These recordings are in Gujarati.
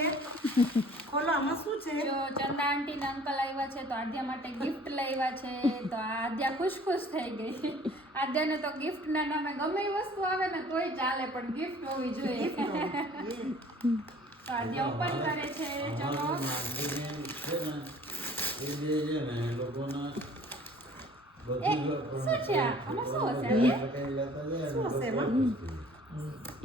છે ખોલો આમાં શું છે જો ચંદા આંટી ને અંકલ આવ્યા છે તો આદ્યા માટે ગિફ્ટ લાવ્યા છે તો આદ્યા ખુશ થઈ ગઈ આદ્યાને તો ગિફ્ટ ના નામે ગમે એ વસ્તુ આવે ને તોય ચાલે પણ ગિફ્ટ હોવી જોઈએ તો આદ્યા ઓપન કરે છે ચલો શું છે આમાં શું હશે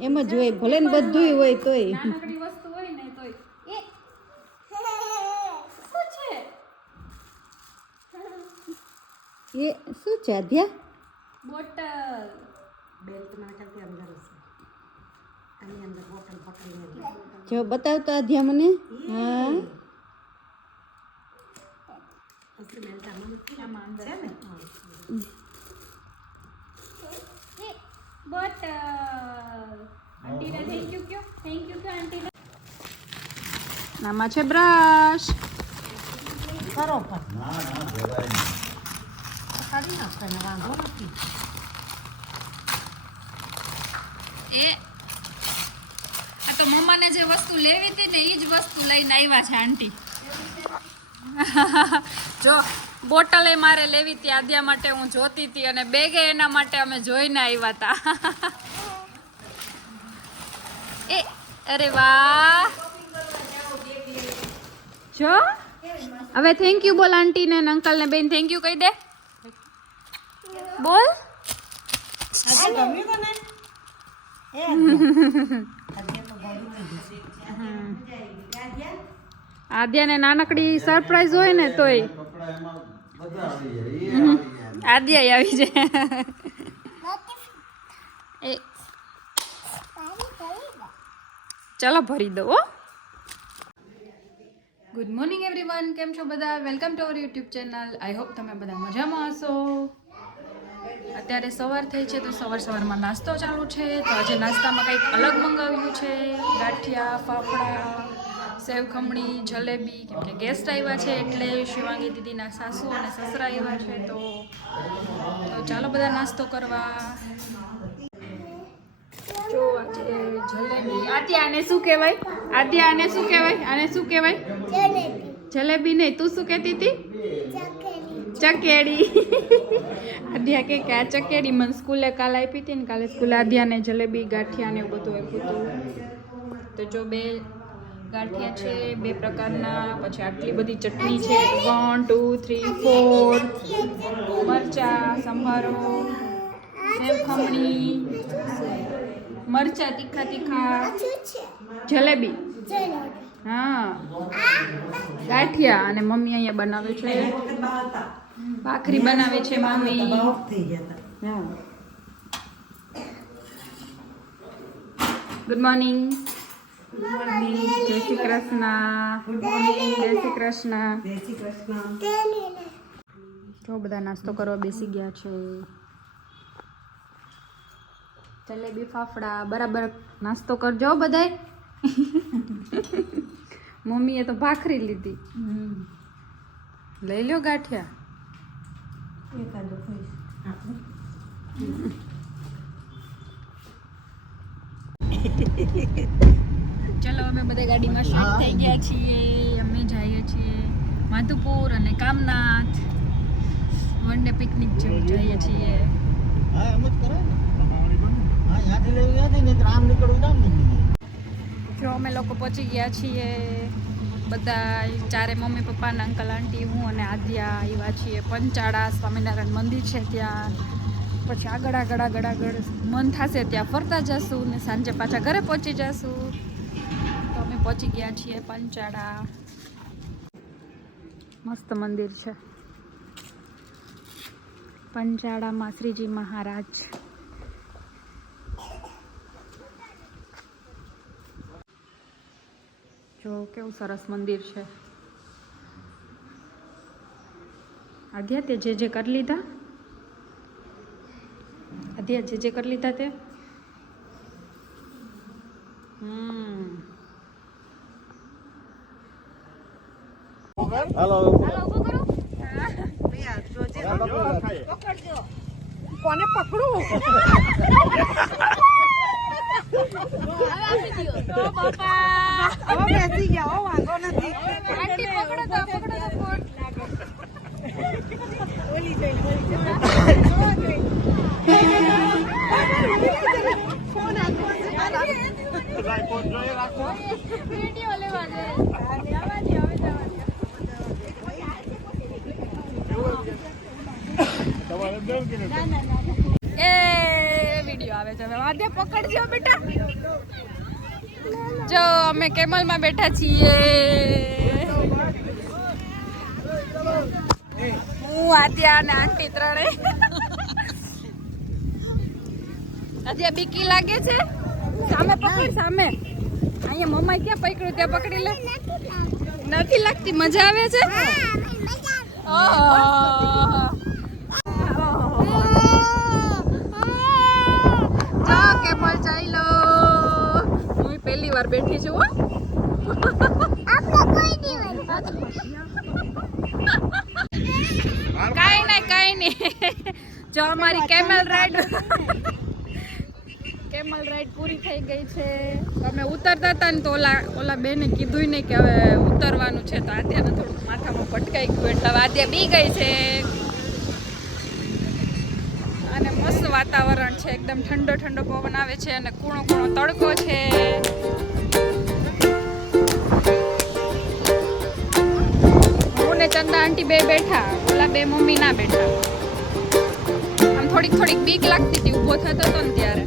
એમ જ હોય ભલે ને બધું હોય તોય નાનકડી વસ્તુ હોય ને તોય એ શું છે એ શું છે આધ્યા બોટલ બેલ્ટ માં કરતી અંદર હશે આની અંદર બોટલ પકડી જો બતાવ તો આધ્યા મને હા અસલી બેલ્ટ આમાં આમાં અંદર છે ને બોટલ આંટીને થેન્ક યુ કયો આંટીને નામાં છે બ્રશ કરો પણ ના ભેગાય નહીં. કાઢી નાખો એને વાંધો નથી એ આ તો મમ્માને જે વસ્તુ લેવી હતી ને એ જ વસ્તુ લઈને આવ્યા છે આંટી જો બોટલ એ મારે લેવી હતી આદ્યા માટે હું જોતી હતી અને બેગે એના માટે અમે જોઈને આવ્યા હતા એ અરે વાહ જો હવે થેન્ક યુ બોલ આંટી ને અંકલ ને બેન થેન્ક યુ કહી દે બોલ આજે ગમ્યું તને એ આદ્યાને નાનકડી સરપ્રાઈઝ હોય ને તોય કપડા એમાં બધા આવી જાય. એ આવી જાય. આદ્યા આવી જાય એ ચલો ભરી દો ગુડ મોર્નિંગ એવરીવન કેમ છો બધા welcome to our YouTube channel I hope તમે બધા મજામાં હશો અત્યારે સવાર થઈ છે તો સવારમાં નાસ્તો ચાલુ છે તો આજે નાસ્તામાં કંઈક અલગ મંગાવ્યું છે ગાંઠિયા ફાફડા સેવ ખમણી જલેબી કેમ કે ગેસ્ટ આવ્યા છે એટલે શિવાંગી દીદીના સાસુ અને સસરા આવ્યા છે તો ચાલો બધા નાસ્તો કરવા જો આજે જલેબી આદ્યા આને શું કહેવાય આને શું કહેવાય જલેબી નહીં તું શું કહેતી હતી ચકેડી આદ્યા કે આ ચકેડી મને સ્કૂલે કાલે આપી હતી ને કાલે સ્કૂલે આદ્યાને જલેબી ગાંઠિયા ને એવું બધું આપ્યું હતું તો જો બે ગાંઠિયા છે બે પ્રકારના પછી આટલી બધી ચટણી છે 1 2 3 4 મરચા સંભારો સેવ ખમણી મરચા તીખા જલેબી હા ગાંઠિયા અને મમ્મી અહીંયા બનાવે છે ભાખરી બનાવે છે મમ્મી થઈ ગયા હા ગુડ મોર્નિંગ જય શ્રી કૃષ્ણ જય શ્રી કૃષ્ણ જો બધા નાસ્તો કરવા બેસી ગયા છે જલેબી ફાફડા બરાબર નાસ્તો કરજો બધાય મમ્મીએ તો ભાખરી લીધી લઈ લ્યો ગાંઠિયા એકાદો ખાઈશ ચલો અમે બધા ગાડીમાં શિફ્ટ થઈ ગયા છીએ અમે જઈએ છીએ માધુપુર અને કામનાથ વન ડે પિકનિક જેવું જઈએ છીએ હા એમ જ કરે ને હા યાદ લેવું યાદ નહીં તો આમ નીકળવું આમ નીકળી જો અમે લોકો પહોંચી ગયા છીએ બધા ચારે મમ્મી પપ્પા ને અંકલ આંટી હું અને આદ્યા આવ્યા છીએ પંચાળા સ્વામિનારાયણ મંદિર છે ત્યાં પછી આગળ મન થશે ત્યાં ફરતા જશું ને સાંજે પાછા ઘરે પહોંચી જશું તો અમે પહોંચી ગયા છીએ પંચાળા મસ્ત મંદિર છે પંચાળામાં શ્રીજી મહારાજ જો કેવું સરસ મંદિર છે આદ્યા તે જે કરી લીધા આદ્યા જે કરી લીધા તે હાલો કોને પકડું તો બાપા હવે બેસી ગયા હો, વાંધો નથી. આંટી પકડો તો ફોન. વિડીયો લેવા એ વિડીયો આવે છે. હવે વાદ્ય પકડજો બેટા. જો અમે કેમલમાં બેઠા છીએ. હું આદ્યા અને આંટી ત્રણે. આદ્યા બીકી લાગે છે. સામે પકડ, સામે. અહીંયા મમ્માએ ક્યાં પકડ્યું ત્યાં પકડી લે. નથી લાગતી, મજા આવે છે. જો કેમલ ચાલો. હું પહેલી વાર બેઠી છું. કાઈ નહીં. જો અમારી કેમલ રાઈડ પૂરી થઈ ગઈ છે. અમે ઉતરતા હતા ને તો ઓલા બેને કીધું નહીં કે હવે ઉતરવાનું છે, તો આદ્યાને થોડુંક માથામાં પટકાઈ ગયું એટલે હવે આદ્યા બી ગઈ છે. અને મસ્ત વાતાવરણ છે, એકદમ ઠંડો ઠંડો પવન આવે છે અને કૂણો કૂણો તડકો છે. હું ને ચંદા આંટી બે બેઠા, ઓલા બે મમ્મી ના બેઠા. આમ થોડીક બીક લાગતી હતી ઊભો થતો હતો ને ત્યારે.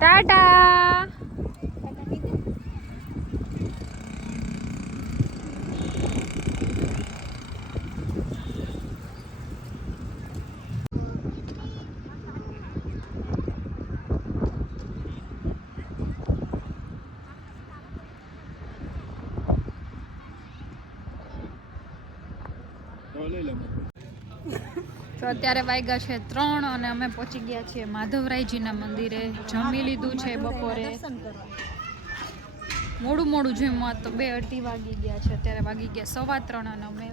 ટાટા. તો અત્યારે વાગ્યા છે 3 અને અમે પહોંચી ગયા છીએ માધવરાયજીના મંદિરે. જમી લીધું છે બપોરે. મોડું જમ્યું તો 2-2:30 વાગી ગયા છે. અત્યારે વાગી ગયા 3:15 અને અમે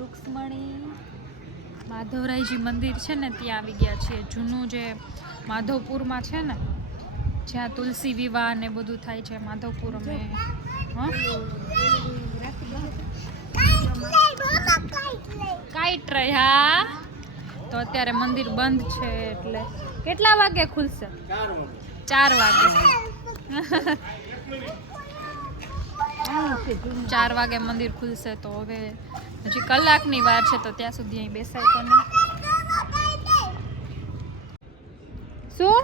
રૂક્ષ્મણી માધવરાયજી મંદિર છે ને ત્યાં આવી ગયા છીએ. જૂનું જે માધવપુરમાં છે ને જ્યાં તુલસી વિવાહ ને બધું થાય છે માધવપુર અમે હા કાઈટ રહ્યા તો અત્યારે મંદિર બંધ છે એટલે કેટલા વાગે ખુલશે 4 વાગે 4 વાગે મંદિર ખુલશે તો હવે હજી કલાકની વાર છે તો ત્યાં સુધી અહીં બેસાય તો નહીં શું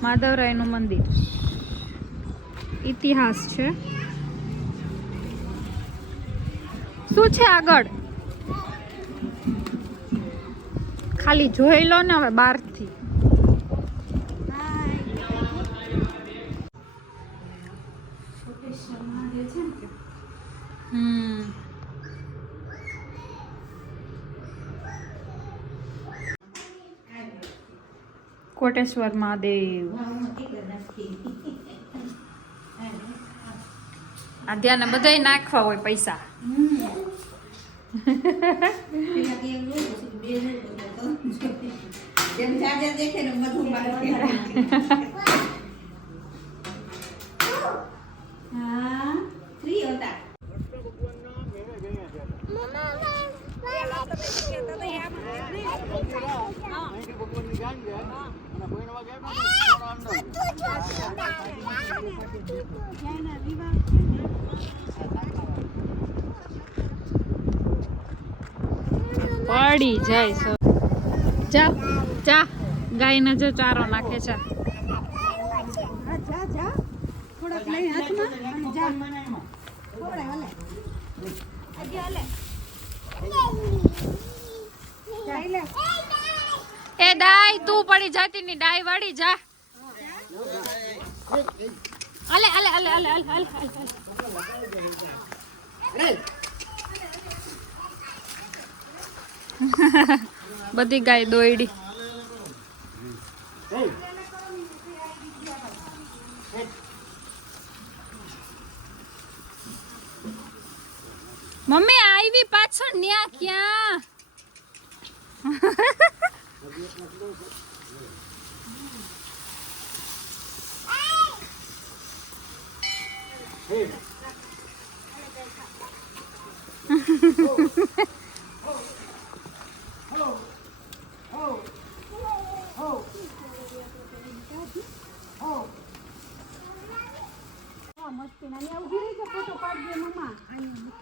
માધવરાયનું મંદિર ઇતિહાસ છે શું છે આગળ ખાલી જોઈ લો ને હવે બહારથી કોટેશ્વર મહાદેવ આધ્યાને બધાય નાખવા હોય પૈસા પડી જાય સો જા જા ગાયને જો ચારો નાખે છે એ દાય તું પડી જાતી ની ડાય વાળી જા અલે અલે અલે અલે અલે અલે બધી ગાય દોયડી મમ્મી આવી પાછળ ન્યા ક્યાં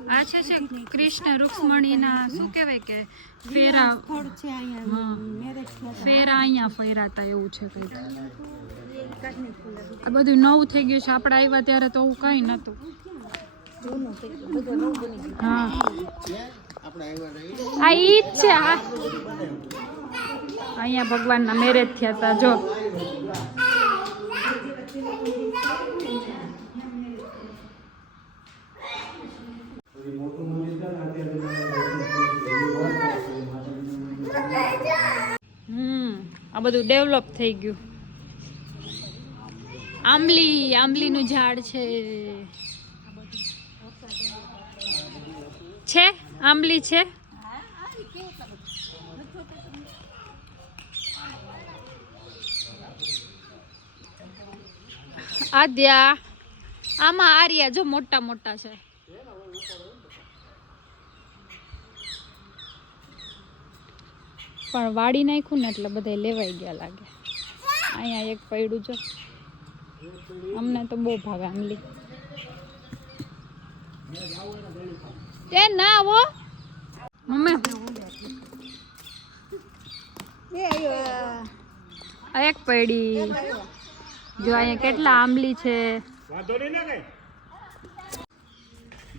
આ છે કૃષ્ણ રૂક્ષ્મણીના શું કહેવાય કે ફેરા ફેરા અહીંયા ફેરાતા એવું છે કંઈક આ બધું નવું થઈ ગયું છે આપણે આવ્યા ત્યારે તો એવું કંઈ નહોતું હા આ ઈ જ છે હા અહીંયા ભગવાનના મેરેજ થયા હતા જો આ બધું ડેવલપ થઈ ગયું આંબલીનું ઝાડ છે આંબલી છે આદ્યા આમાં આર્યા જો મોટા મોટા છે પણ વાડી નાખ્યું ને એટલે બધા લેવાઈ ગયા લાગે અહીંયા એક પૈડું જો અમને તો બહુ ભાવે આંબલી એ ના હો મમ્મી એક પૈડી જો અહીંયા કેટલા આંબલી છે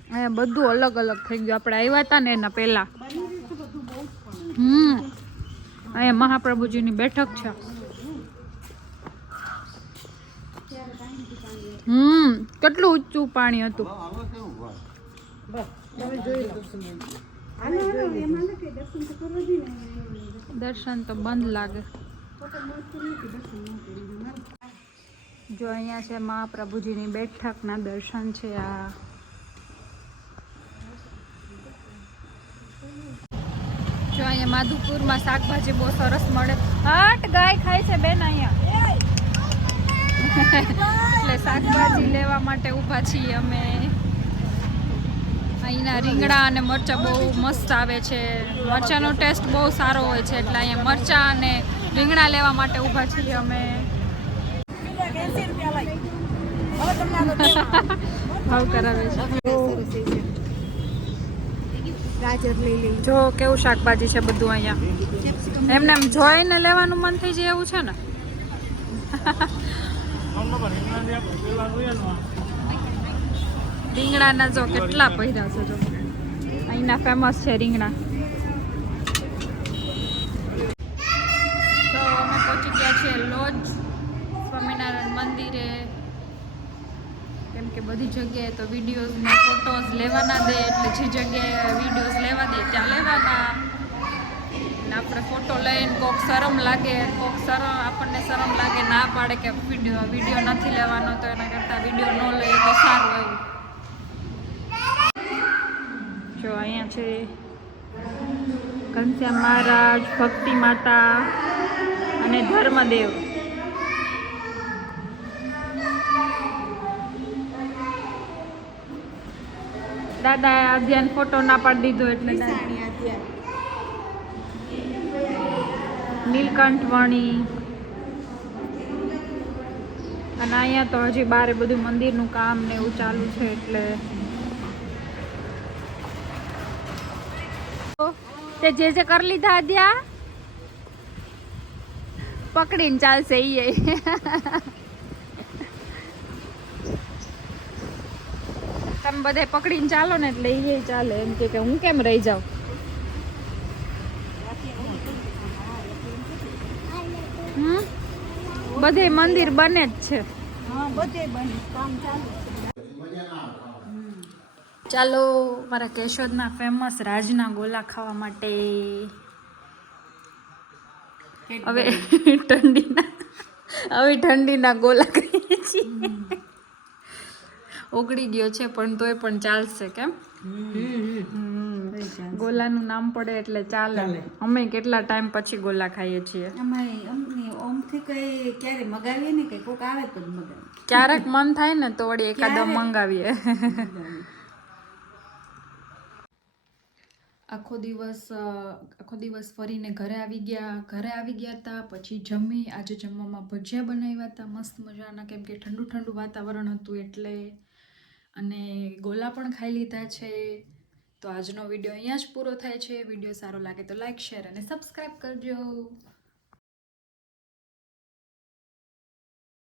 અહીંયા બધું અલગ અલગ થઈ ગયું આપણે આવ્યા હતા ને એના પહેલા અહીંયા મહાપ્રભુજીની બેઠક છે કેટલું ઊંચું પાણી હતું દર્શન તો બંધ લાગે જો અહીંયા છે મહાપ્રભુજીની બેઠકના દર્શન છે આ જો અહીંયા માધુપુરમાં શાકભાજી બહુ સરસ મળે. હટ ગાય ખાય છે બેન અહીંયા. એટલે શાકભાજી લેવા માટે ઊભા છીએ અમે. અહીંના રીંગણા અને મરચાં બહુ મસ્ત આવે છે. મરચાંનો ટેસ્ટ બહુ સારો હોય છે એટલે અહીંયા મરચાં અને રીંગણા લેવા માટે ઊભા છીએ અમે. ભાવ કરાવે છે. ગાજર લઈ લઈ. જો કેવું શાકભાજી છે બધું અહીંયા. એમને એમ જોઈને લેવાનું મન થઈ જાય એવું છે ને. રીંગણાના જો કેટલા પૈડા છે. જો અહીંના ફેમસ છે રીંગણા. તો અમે પહોંચી ગયા છીએ લોજ સ્વામિનારાયણ મંદિરે. કેમ કે બધી જગ્યાએ તો વિડીયોઝ ને ફોટોઝ લેવાના દે એટલે જે જગ્યાએ વિડીયોઝ લેવા દે ત્યાં લેવાના. ને આપણે ફોટો લઈને કોક શરમ લાગે, કોક આપણને શરમ લાગે ના પાડે કે વિડીયો નથી લેવાનો તો એના કરતાં વિડીયો ન લઈએ તો સારું એવું. જો અહીંયા છે ઘનશ્યામ મહારાજ, ભક્તિ માતા અને ધર્મદેવ. દાદા અધ્યાન ફોટો ના પાડી દીધો એટલે નીલકંઠ વાણી. અને અહીંયા તો હજી બારે બધું મંદિરનું કામ ને એવું ચાલુ છે એટલે તે જે કરી લીધા અધ્યા પકડીને ચાલશે ઈ. તમે બધે પકડીને ચાલો ને એટલે એ ચાલે. એમ કે હું કેમ રહી જાઉં. બધે મંદિર બને જ છે. ચાલો મારા કેશોદના ફેમસ રાજના ગોલા ખાવા માટે. હવે ઠંડીના ગોલા ખાઈએ છીએ. ઓગળી ગયો છે પણ તોય પણ ચાલશે. કેમ ગોલાનું નામ પડે એટલે ચાલે. અમે કેટલા ટાઈમ પછી ગોલા ખાઈએ છીએ. ક્યારેક મન થાય ને તો વળી એકાદો મંગાવીએ. આખો દિવસ ફરીને ઘરે આવી ગયા હતા. પછી જમી. આજે જમવામાં ભજીયા બનાવ્યા હતા મસ્ત મજાના, કેમ કે ઠંડુ વાતાવરણ હતું એટલે. અને ગોલા પણ ખાઈ લીધા છે. તો આજનો વિડીયો અહીંયા જ પૂરો થાય છે. વિડીયો સારો લાગે તો લાઈક, શેર અને સબસ્ક્રાઈબ કરજો.